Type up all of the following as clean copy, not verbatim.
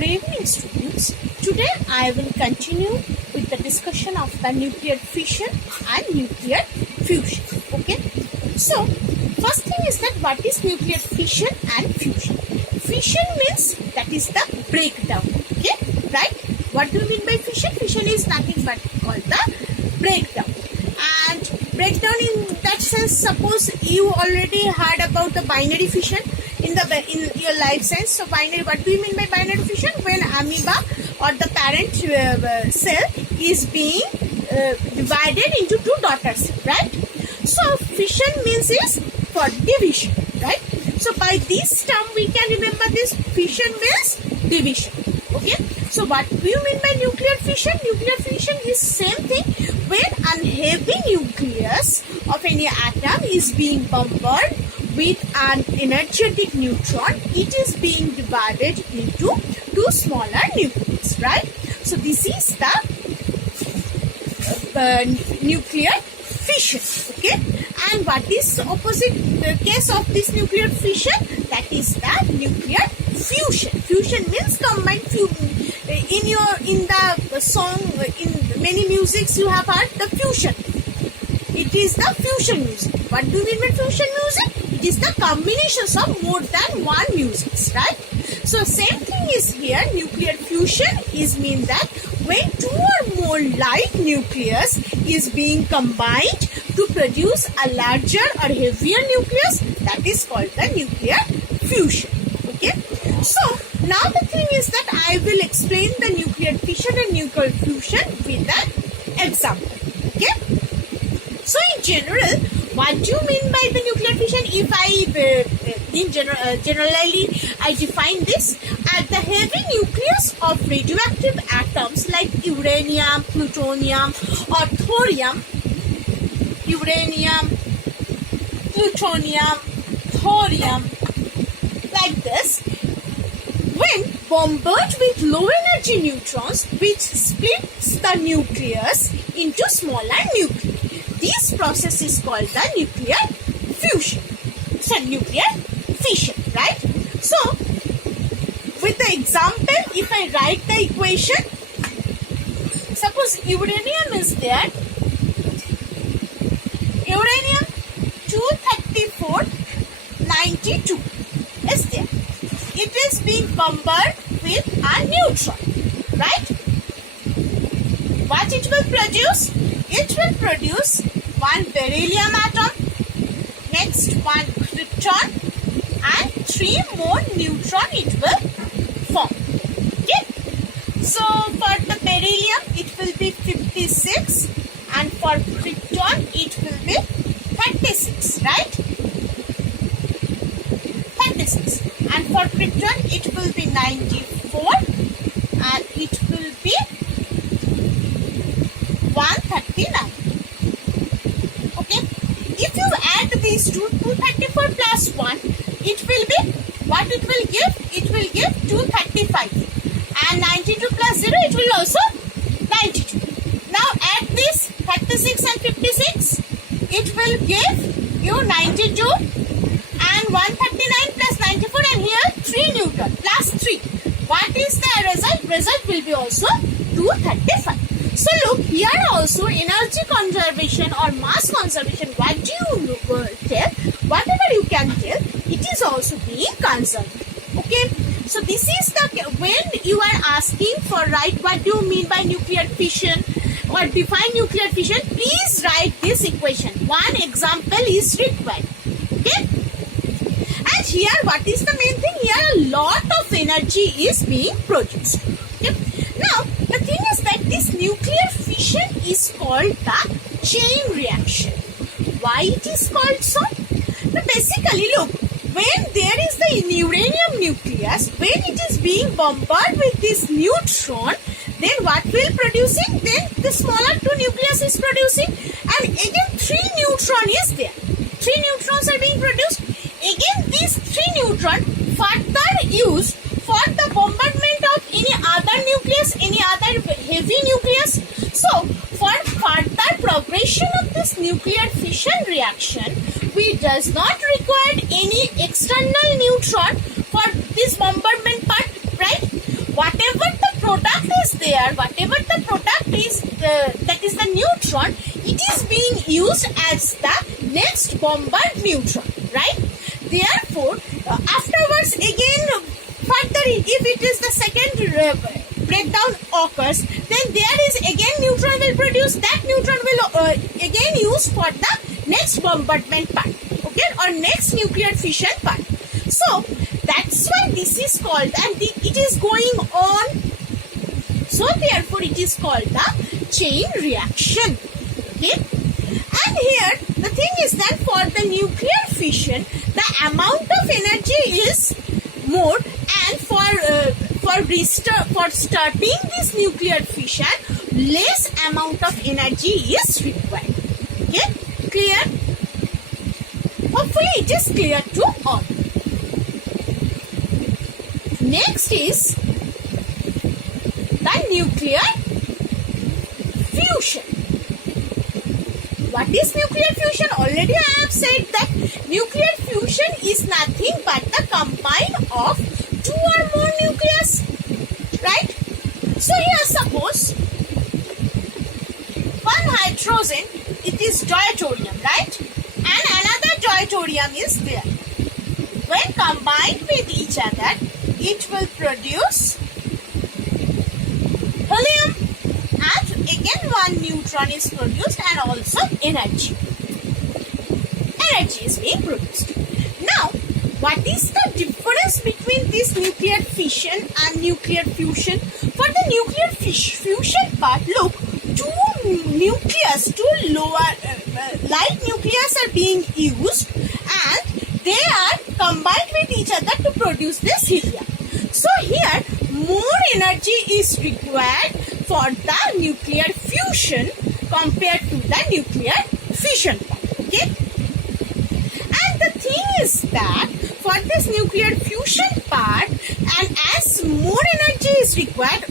Good evening, students. Today I will continue with the discussion of the nuclear fission and nuclear fusion. Okay. So, first thing is that what is nuclear fission and fusion? Fission means that is the breakdown. Okay. Right? What do you mean by fission? Fission is nothing but called the breakdown. And breakdown in that sense, suppose you already heard about the binary fission in your life science. So binary, what do you mean by binary fission? When amoeba or the parent cell is being divided into two daughter cells, right? So fission means is for division, right? So by this term we can remember this fission means division. Okay. So what do you mean by nuclear fission? Nuclear fission is same thing when a heavy nucleus of any atom is being bombarded with an energetic neutron. It is being divided into two smaller nucleus, right? So this is the nuclear fission. Okay. And what is the opposite case of this nuclear fission? That is the nuclear fusion. Fusion means combined. In the song, in many musics you have heard the fusion. It is the fusion music. What do you mean by fusion music? It is the combinations of more than one music, right? So same thing is here. Nuclear fusion is mean that when two or more like nucleus is being combined to produce a larger or heavier nucleus, that is called the nuclear fusion. Okay. So now the thing is that I will explain the nuclear fission and nuclear fusion with an example. Okay. So in general, what do you mean by the nuclear fission? If I generally I define this as the heavy nucleus of radioactive atoms like uranium, plutonium or thorium. Uranium, plutonium, thorium, like this. When bombarded with low energy neutrons, which splits the nucleus into smaller nuclei. This process is called the nuclear fusion. So nuclear fission, right? So with the example, if I write the equation, suppose uranium is there. Uranium 23492 is there. It is being bombarded with a neutron, right? What it will produce? It will produce one beryllium atom, next one krypton, and 3 more neutron it will form. Okay? So for the beryllium it will be 56 and for krypton it will be 36, right? 36. And for krypton it will be 94 and it will be 139. Okay. If you add these two, 234 plus 1, it will be, what it will give? It will give 235. And 92 plus 0, it will also 92. Now add this 36 and 56. It will give you 92 and 139 plus 94 and here 3 neutron plus 3. What is the result? Result will be also 235. So look, here also energy conservation or mass conservation, what do you tell? Whatever you can tell, it is also being conserved. Okay. So this is the, when you are asking for write what do you mean by nuclear fission or define nuclear fission, please write this equation. One example is required. Okay. And here what is the main thing? Here a lot of energy is being produced. Okay. Now the thing is that this nuclear fission is called the chain reaction. Why it is called so? Now basically look, when there is the uranium nucleus, when it is being bombarded with this neutron, then what will producing? Then the smaller two nucleus is producing and again 3 neutron is there. 3 neutrons are being produced. Again these 3 neutron further used for the bombardment of any other nucleus, any other heavy nucleus. So for further progression of this nuclear fission reaction, we does not require any external neutron for this bombardment part, right? What product is there, whatever the product is, that is the neutron, it is being used as the next bombard neutron, right? Therefore, afterwards again, further, if it is the second breakdown occurs, then there is again neutron will produce, that neutron will again use for the next bombardment part, okay, or next nuclear fission part. So that's why this is called, and it is going on, so therefore it is called the chain reaction, okay. And here the thing is that for the nuclear fission, the amount of energy is more, and for starting this nuclear fission, less amount of energy is required. Okay, clear? Hopefully it is clear to all. Next is the nuclear fusion. What is nuclear fusion? Already I have said that nuclear fusion is nothing but the combine of two or more nucleus, right? So here suppose one hydrogen, it is deuterium, right? And another deuterium is there. When combined with each other, it will produce helium, and again one neutron is produced, and also energy. Energy is being produced. Now, what is the difference between this nuclear fission and nuclear fusion? For the nuclear fusion part, look, two lower light nucleus are being used, and they are combined with each other to produce this helium. So here, more energy is required for the nuclear fusion compared to the nuclear fission part, okay? And the thing is that for this nuclear fusion part, and as more energy is required,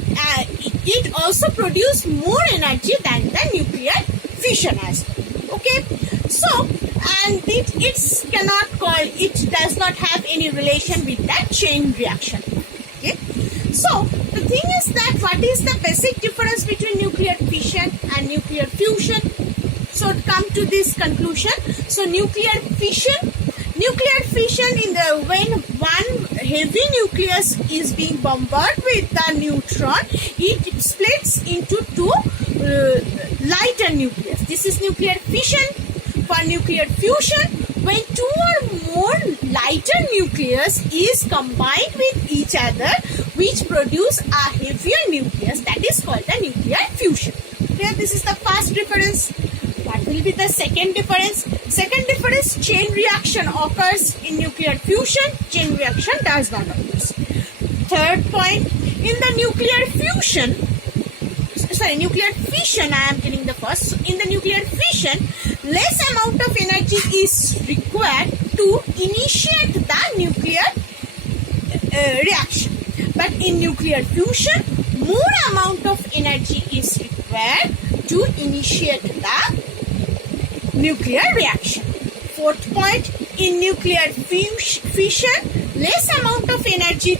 it also produces more energy than the nuclear fission as well, okay? So, and it does not have any relation with that chain reaction, okay? So, the thing is that what is the basic difference between nuclear fission and nuclear fusion? So, come to this conclusion. So, nuclear fission in the when one heavy nucleus is being bombarded with the neutron, it splits into two lighter nucleus. This is nuclear fission. For nuclear fusion, when two or more lighter nucleus is combined with each other, which produce a heavier nucleus, that is called the nuclear fusion. Here, this is the first difference. What will be the second difference? Second difference, chain reaction occurs in nuclear fusion, chain reaction does not occur. Third point, in the nuclear fission, I am telling the first. So in the nuclear fission, less amount of energy is required to initiate the nuclear reaction. But in nuclear fusion, more amount of energy is required to initiate the nuclear reaction. Fourth point, in nuclear fission, less amount of energy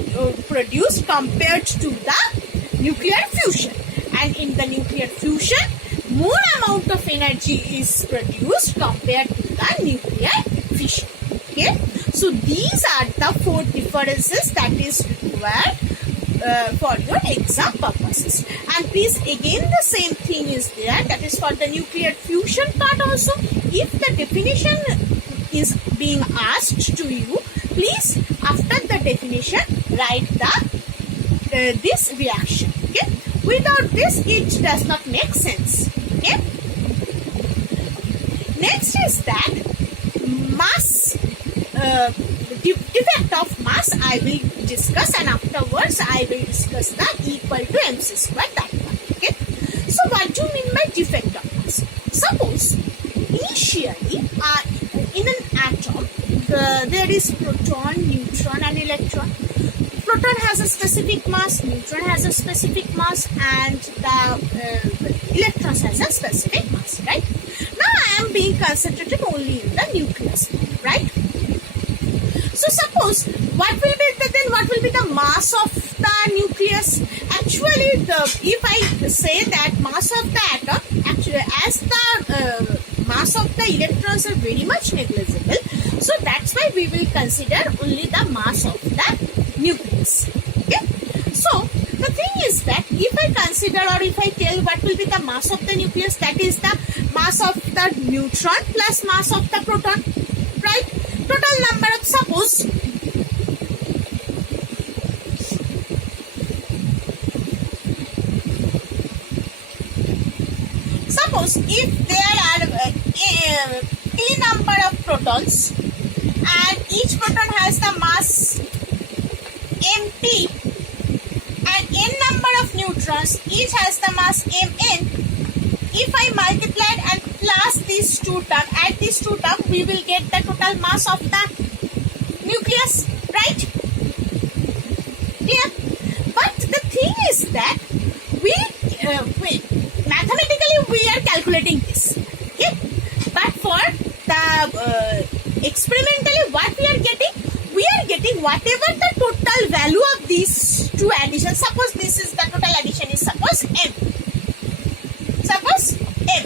produced compared to the nuclear fusion. And in the nuclear fusion, more amount of energy is produced compared to the nuclear fission. Okay, so these are the four differences that is required for your exam purposes. And please, again the same thing is there, that is for the nuclear fusion part also. If the definition is being asked to you, please after the definition write the this reaction. Okay, without this it does not make sense. Okay, next is that mass defect of mass I will discuss, and afterwards I will discuss the equal to mc square, that one. Okay, so what do you mean by defect of mass? Suppose initially in an atom there is proton, neutron and electron. Proton has a specific mass, neutron has a specific mass, and the electrons has a specific mass, right? Now I am being concentrated only in the nucleus, right? So suppose what will be the mass of the nucleus? Actual Actually, if I say that mass of the atom, actually as the mass of the electrons are very much negligible, so that's why we will consider only the mass of the nucleus. Okay. So the thing is that if I consider or if I tell what will be the mass of the nucleus, that is the mass of the neutron plus mass of the proton, right? Total number of, suppose if there are p number of protons and each proton has the mass mp and n number of neutrons, each has the mass mn, if I multiply and plus these two terms, add these two terms, we will get the total mass of the nucleus, right? Yeah. But the thing is that we mathematically we are calculating this, okay? But for the experimentally what we are getting whatever the total value of these two additions. Suppose this is the total addition is suppose m. Suppose m.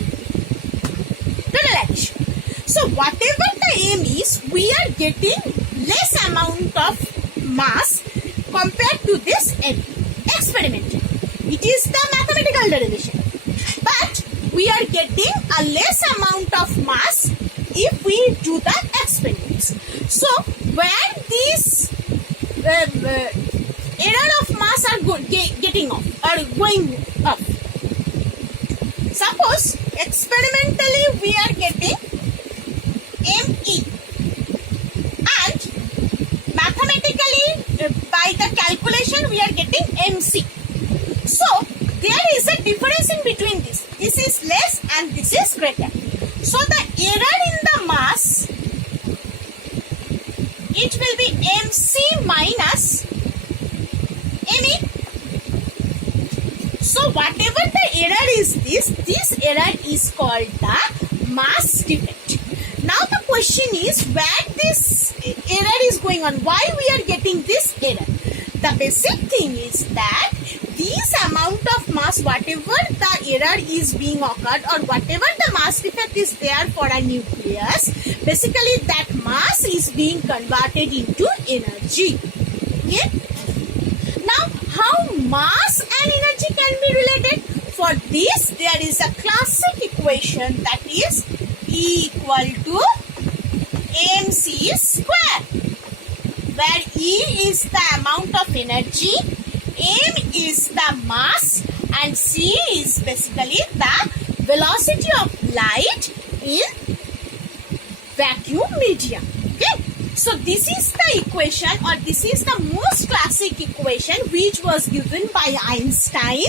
Total addition. So whatever the m is, we are getting less amount of mass compared to this m. Experimentally. It is the mathematical derivation. But we are getting a less amount of mass if we do the experiments. So when these error of mass are getting off or going up, suppose experimentally we are getting ME and mathematically by the calculation we are getting MC. So there is a difference in between this. This is less and this is greater. So the error in the mass, it will be MC minus ME. So whatever the error is this error is called the mass defect. Now the question is where this error is going on, why we are getting this error. The basic thing is that this amount of mass, whatever the error is being occurred or whatever the mass defect is there for a nucleus, basically that mass is being converted into energy. Okay? Now, how mass and energy can be related? For this, there is a classic equation that is E equal to mc square, where E is the amount of energy, m is the mass, and c is basically the velocity of light in vacuum medium. Okay, so this is the equation, or this is the most classic equation which was given by Einstein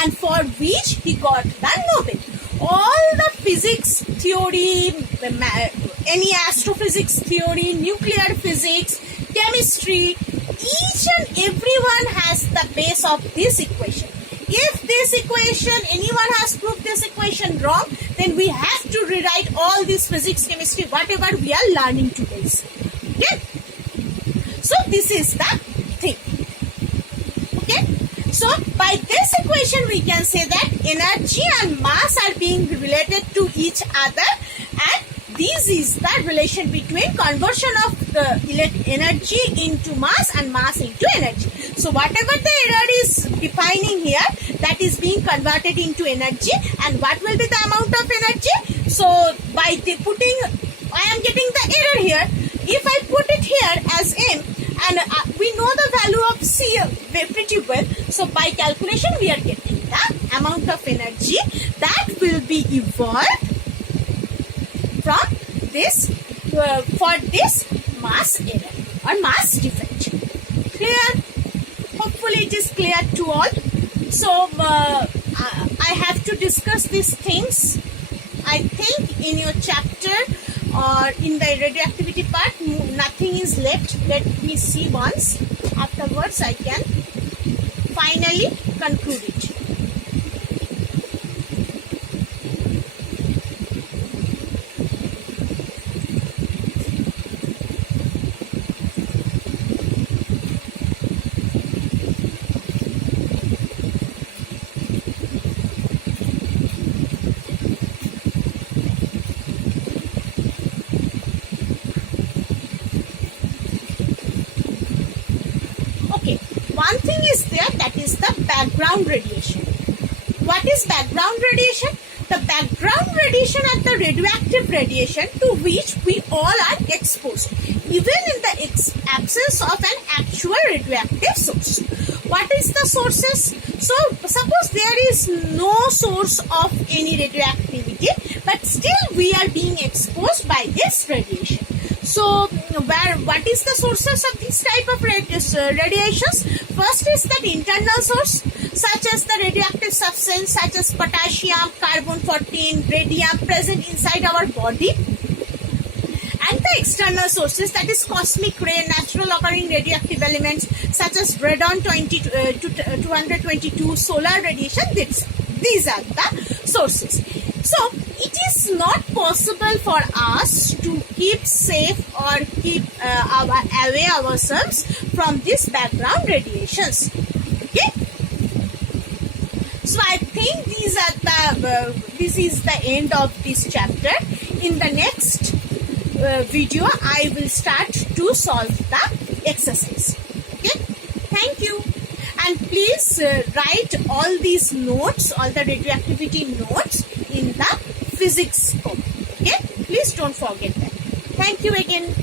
and for which he got the Nobel. All the physics theory, any astrophysics theory, nuclear physics, chemistry, each and everyone has the base of this equation. If this equation, anyone has proved this equation wrong, then we have to rewrite all this physics, chemistry, whatever we are learning today. Okay? So this is the thing. Okay? So by this equation we can say that energy and mass are being related to each other, and this is the relation between conversion of the energy into mass and mass into energy. So whatever the error is defining here, that is being converted into energy, and what will be the amount of energy? So by putting, I am getting the error here. If I put it here as m, and we know the value of c pretty well, so by calculation we are getting the amount of energy that will be evolved from this for this mass error or mass defect. Clear? Hopefully it is clear to all. So I have to discuss these things. I think in your chapter or in the radioactivity part, nothing is left. Let me see once. Afterwards, I can finally conclude it. Okay, one thing is there, that is the background radiation. What is background radiation? The background radiation are the radioactive radiation to which we all are exposed, even in the absence of an actual radioactive source. What is the sources? So suppose there is no source of any radioactivity, but still we are being exposed by this radiation. So what is the sources of this type of radiations? First is that internal source, such as the radioactive substance such as potassium, carbon-14, radium present inside our body. And the external sources, that is cosmic ray, natural occurring radioactive elements such as radon 222, solar radiation. These are the sources. So it is not possible for us to keep safe or keep away ourselves from this background radiations. Okay. So I think this is the end of this chapter. In the next video, I will start to solve the exercise. Okay. Thank you. And please write all these notes, all the radioactivity notes in the physics book. Okay. Please don't forget that. Thank you again.